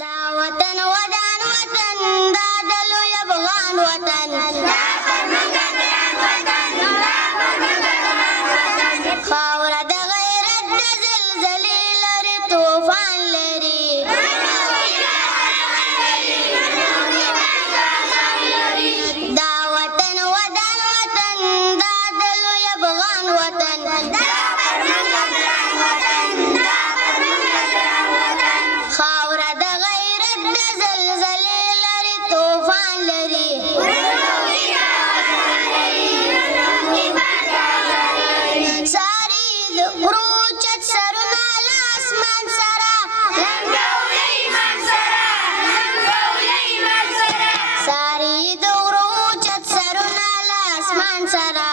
دا وطن ودان وطن دا د لوی افغان وطن دا پرمنګ ګران وطن دا پرمنګ ګران وطن خاوره د غیرت د زلزلې لري طوفان لري دا وطن ودان وطن دا د لوی افغان وطن دا پرمنګ ګران وطن دا پرمنګ ګران وطن خاوره د غیرت د زلزلې لري طوفان لري ساری د غرو چت سرونه له اسمان سره ساری د غرو چت سرونه له اسمان سره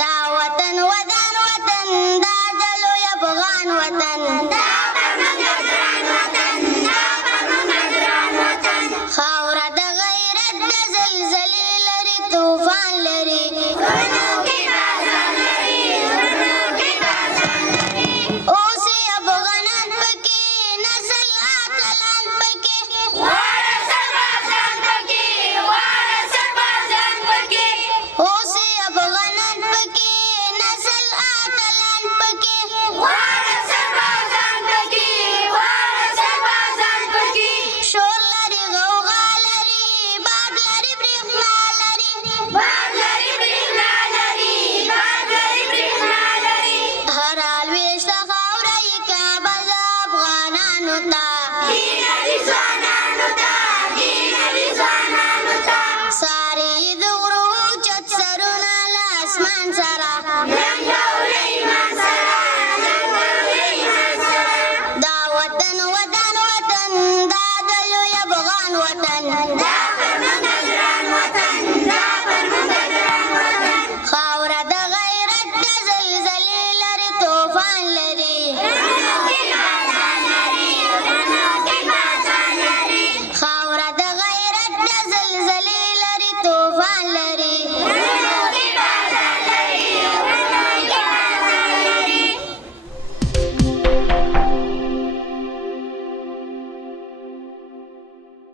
دا وطن ودان وطن دا د لوی افغان وطن دا پرمنګ ګران وطن دا پرمنګ ګران وطن خاوره د غیرت د زلزلې لري طوفان لري